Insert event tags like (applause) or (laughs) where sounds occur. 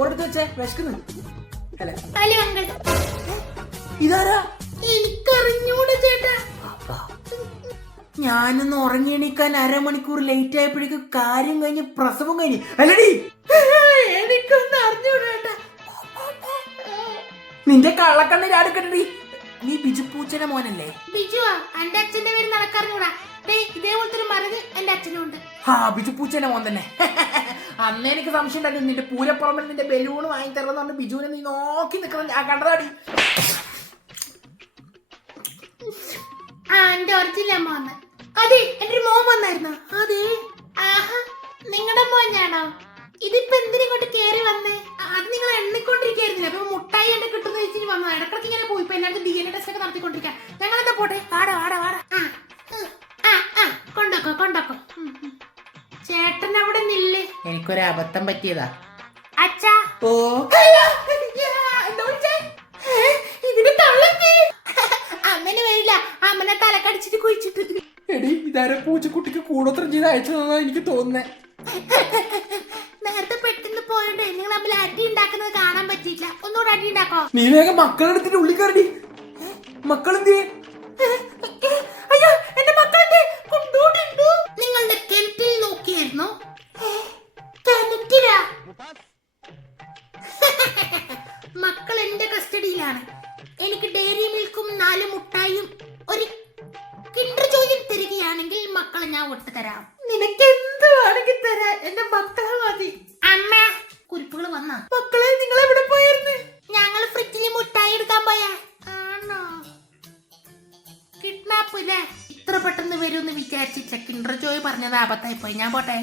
വിശക്കുന്നു. അല്ല? Hello uncle? ഇതാരാ? എനിക്കറിഞ്ഞൂടെ ചേട്ടാ. ഞാനൊന്ന് ഉറങ്ങി എണീക്കാൻ അരമണിക്കൂർ ലേറ്റ് ആയപ്പോഴേക്കും കാര്യം കഴിഞ്ഞ് പ്രസവം കഴിഞ്ഞ്. അല്ലടി. എനിക്കൊന്ന് അറിഞ്ഞൂടെ നിന്റെ കള്ളക്കണ്ണി കണ്ടി നീ ബിജു പൂച്ചനെ മോനല്ലേ? ബിജു എന്റെ അച്ഛന്റെ പേര് ഒരു മരുന്ന് ആ ബിജു പൂച്ചേനെ ആ ബിജുപൂച്ചന്റെ മോൻ തന്നെ. (laughs) അന്ന് എനിക്ക് സംശയം ഉണ്ടായിരുന്നു. നിന്റെ പൂരപ്പുറമ്പിൽ നിന്റെ ബലൂൺ വാങ്ങി തരണം പറഞ്ഞ് ബിജുവിനെ നീ നോക്കി നിൽക്കണം ഞാൻ കണ്ടതാടി. ആ എന്റെ ഒറിജിനൽ അമ്മ വന്ന്. അതെ എന്റെ ഒരു മോൻ വന്നായിരുന്നു. അതെ. ആഹാ നിങ്ങളുടെ മോനാണോ ഇതിപ്പോ എന്തിനിങ്ങോട്ട് കേറി വന്നേ? അത് നിങ്ങൾ എണ്ണിക്കൊണ്ടിരിക്കായിരുന്നില്ല അപ്പൊ മുട്ടായി എന്നെ കിട്ടുന്ന വെച്ചിട്ട് വന്നു ഇടക്കിടക്ക് ഇങ്ങനെ പോയി. ഇപ്പൊ എല്ലാവർക്കും ഡി എൻ എ ടെസ്റ്റ് ഒക്കെ നടത്തിക്കൊണ്ടിരിക്കാം. എനിക്കൊരു അബദ്ധം പറ്റിയതാ. ഓ. ഇതിന്റെ തള്ളേ അമ്മന് വരില്ല അമ്മനെ തലക്കടിച്ചിട്ട് കുഴിച്ചിട്ട്. എടി ഇതാരെ പൂച്ചക്കുട്ടിക്ക് കൂടോത്രം ചെയ്ത് അയച്ചതെന്നാ എനിക്ക് തോന്നുന്നേ. നേരത്തെ പെട്ടെന്ന് പോയോണ്ട് നിങ്ങൾ തമ്മിൽ അടി ഉണ്ടാക്കുന്നത് കാണാൻ പറ്റിയില്ല. ഒന്നുകൂടെ അടി ഉണ്ടാക്കോ? നീ വേഗം മക്കളെടുത്തിട്ട് ഉള്ളിക്കറി കയറി മക്കളെന്തിയെ? കസ്റ്റഡിയിലാണ് എനിക്ക് ഡെയറി മിൽക്കും നാല് മുട്ടായും ഒരു കിണ്ടർ ചോദ്യം തരികയാണെങ്കിൽ മക്കളെ ഞാൻ ഒട്ട് തരാം. നിനക്ക് എന്ത് വേണമെങ്കിൽ തരാം? എന്റെ മക്കളെ മതി. അമ്മ കുരിപ്പുകൾ വന്ന? മക്കളെ നിങ്ങൾ എവിടെ പോയിരുന്നു ഞങ്ങൾ ഫ്രിഡ്ജിൽ മുട്ടായി എടുക്കാൻ പോയാ. ആണോ? കിഡ്നാപ്പ് ഇല്ലേ? ഇത്ര പെട്ടെന്ന് വരുമെന്ന് വിചാരിച്ചില്ല കിണ്ടർ ജോയ് പറഞ്ഞത് ആപത്തായി പോയി ഞാൻ പോട്ടെ.